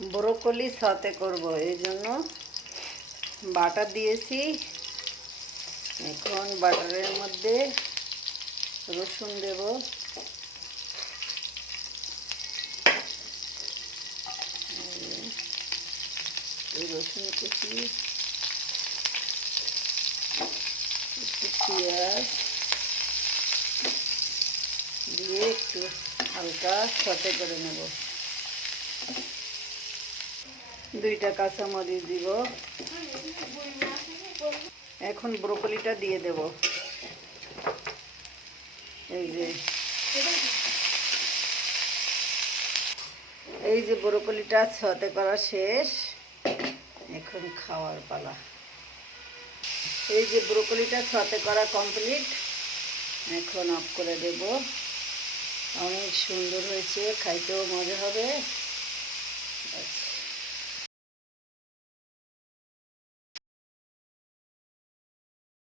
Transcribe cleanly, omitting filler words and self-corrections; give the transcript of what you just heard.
Broccoli সাথে করব, এই জন্য বাটার দিয়েছি। এখন বাটারের মধ্যে রসুন দেব, রসুন কুচি, একটু পেঁয়াজ দিয়ে একটু হালকা সতে করে নেব। 2টা কাঁচামরিচ দিব। এখন ব্রোকলিটা দিয়ে দেব। এই যে ব্রোকলিটা সতে করা শেষ, এখন খাওয়ার পালা। এই যে ব্রোকলিটা সতে করা কমপ্লিট, এখন অফ করে দেব। অনেক সুন্দর হয়েছে, খাইতেও মজা হবে।